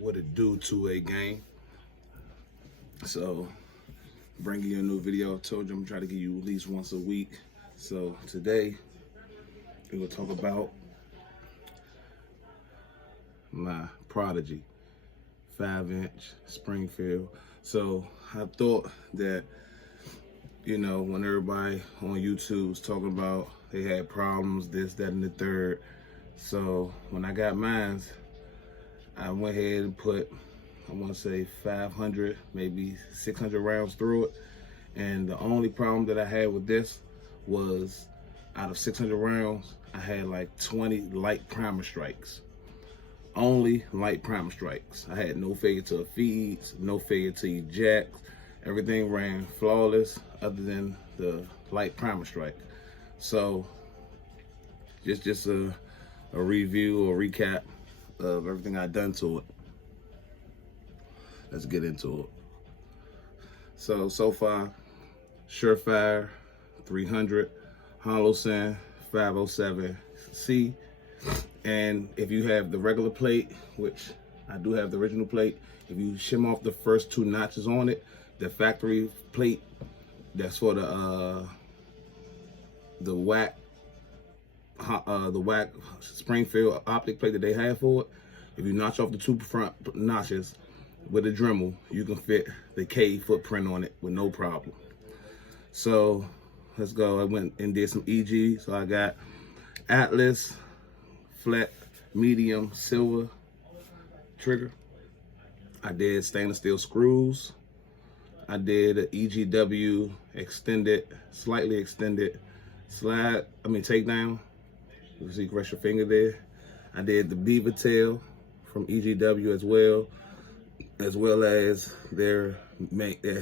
What it do to a game. So bringing you a new video. I told you I'm trying to give you at least once a week. So today we will talk about my Prodigy 5-inch Springfield. So I thought that, you know, when everybody on YouTube was talking about they had problems, this, that, and the third. So when I got mine, I went ahead and put, I want to say 500, maybe 600 rounds through it. And the only problem that I had with this was out of 600 rounds, I had like 20 light primer strikes. Only light primer strikes. I had no failure to feeds, no failure to eject. Everything ran flawless other than the light primer strike. So just a review or recap of everything I've done to it. Let's get into it. So far, Surefire 300, Hollow Sand 507C. And if you have the regular plate, which I do have the original plate, if you shim off the first 2 notches on it, the factory plate, that's for the whack Springfield optic plate that they have for it. If you notch off the 2 front notches with a Dremel, you can fit the K footprint on it with no problem. So let's go. I went and did some EG. So I got Atlas flat medium silver trigger. I did stainless steel screws. I did an EGW extended, slightly extended takedown. You can see, rest your finger there. I did the beaver tail from EGW as well as their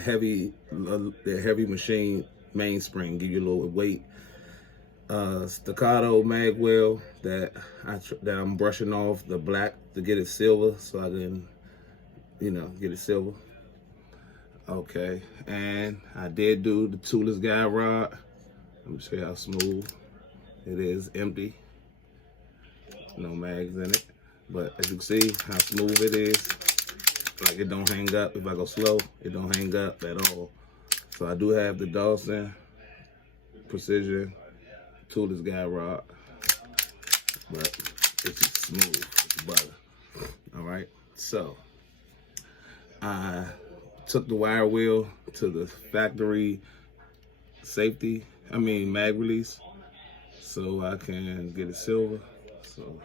heavy machine mainspring, give you a little weight. Staccato magwell that I'm brushing off the black to get it silver, so I can, get it silver. Okay, and I did do the toolless guide rod. Let me show you how smooth it is. Empty, no mags in it, but as you can see how smooth it is. Like, it don't hang up. If I go slow, it don't hang up at all. So I do have the Dawson Precision toolless guide rod, but it's smooth, it's butter. All right, so I took the wire wheel to the factory mag release, so I can get it silver. So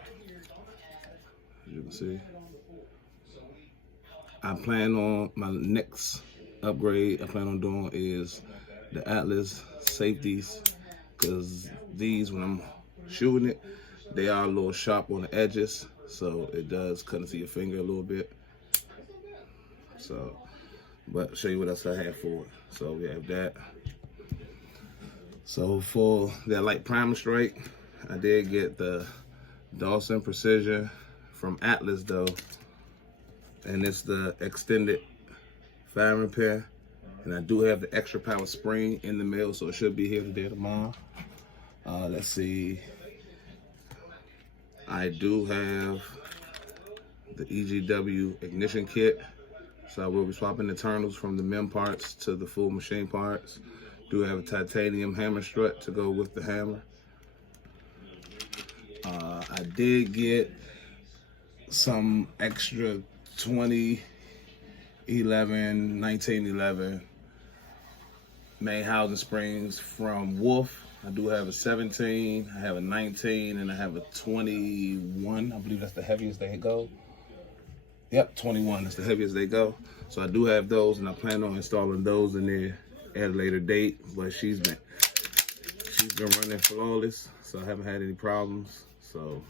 as you can see, I plan on my next upgrade I plan on doing is the Atlas safeties, because these, when I'm shooting it, they are a little sharp on the edges, so it does cut into your finger a little bit. So, but I'll show you what else I have for it. So we have that. So for that light primer strike, I did get the Dawson Precision from Atlas though, and it's the extended firing pin. And I do have the extra power spring in the mail, so it should be here today or tomorrow. Let's see. I do have the EGW ignition kit, so I will be swapping the internals from the MIM parts to the full machine parts. Do have a titanium hammer strut to go with the hammer. I did get some extra 1911 main housing springs from Wolf. I do have a 17, I have a 19, and I have a 21. I believe that's the heaviest they go. Yep, 21, that's the heaviest they go. So I do have those, and I plan on installing those in there at a later date. But she's been running flawless, so I haven't had any problems. So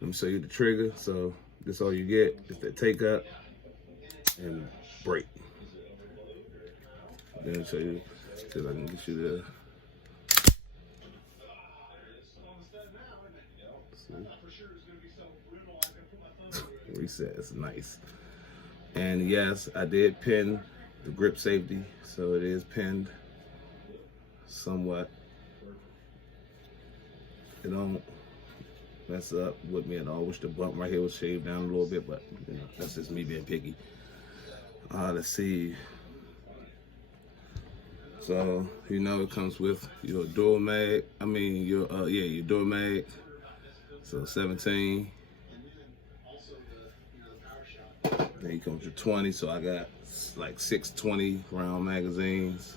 let me show you the trigger. So this all you get is the take up and break. Then I'll show you, see if I can get you the reset. It's nice. And yes, I did pin the grip safety, so it is pinned somewhat. It don't mess up with me at all. Wish the bump right here was shaved down a little bit, but you know, that's just me being picky. Let's see. So, you know, it comes with your door mag. Your door mag. So 17. Then you comes with 20. So I got like 6 20 round magazines.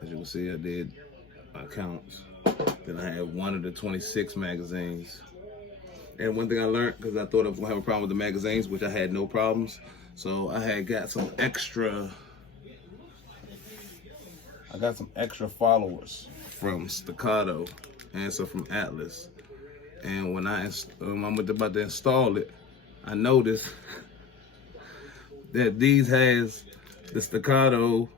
As you can see, I did my counts. Then I had one of the 26 magazines. And one thing I learned, because I thought I was gonna have a problem with the magazines, which I had no problems. So I had got some extra. I got some extra followers from Staccato and some from Atlas. And when I'm about to install it, I noticed that these has the Staccato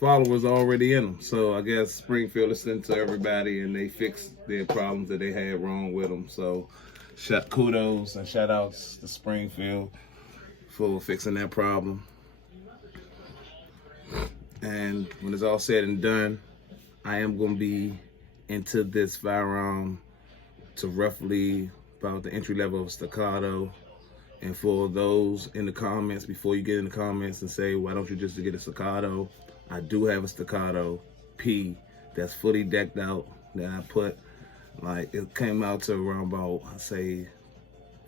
followers already in them. So I guess Springfield listened to everybody and they fixed their problems that they had wrong with them. So kudos and shout outs to Springfield for fixing that problem. And when it's all said and done, I am going to be into this firearm to roughly about the entry level of Staccato. And for those in the comments, before you get in the comments and say, why don't you just get a Staccato? I do have a Staccato P that's fully decked out that I put, like, it came out to around about, I say,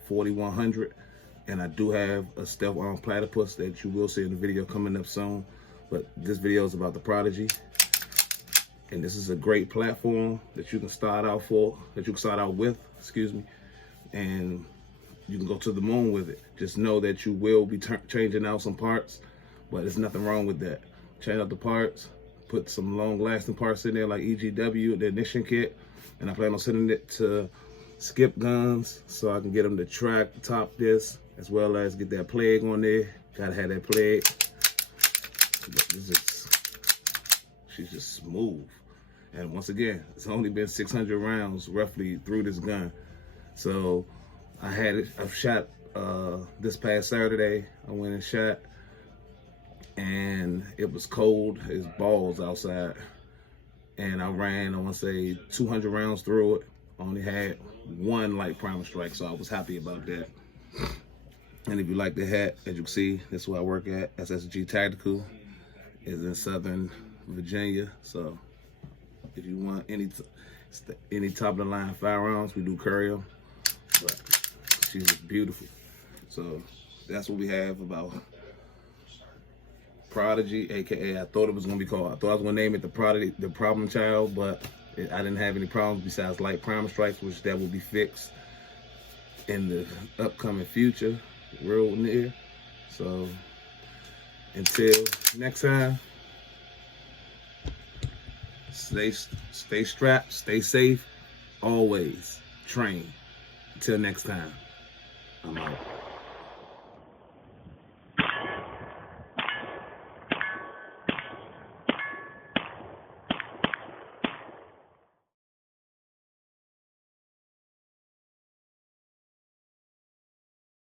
4,100. And I do have a stealth arm platypus that you will see in the video coming up soon. But this video is about the Prodigy. And this is a great platform that you can start out with, and you can go to the moon with it. Just know that you will be changing out some parts, but there's nothing wrong with that. Change out the parts, put some long-lasting parts in there like EGW, the ignition kit, and I plan on sending it to Skip Guns so I can get them to track top this, as well as get that plague on there. Gotta have that plague. But she's just smooth. And once again, it's only been 600 rounds roughly through this gun. So I've shot this past Saturday. I went and shot, and it was cold as balls outside. And I ran, I want to say 200 rounds through it. Only had one light primer strike, so I was happy about that. And if you like the hat, as you can see, this is where I work at. SSG Tactical is in Southern Virginia. So if you want any top of the line firearms, we do carry them. But she's just beautiful. So that's what we have about Prodigy, aka I thought I was gonna name it the Prodigy, the problem child, but I didn't have any problems besides light primer strikes, which that will be fixed in the upcoming future, real near. So until next time, stay strapped, stay safe, always train. Until next time, I'm out.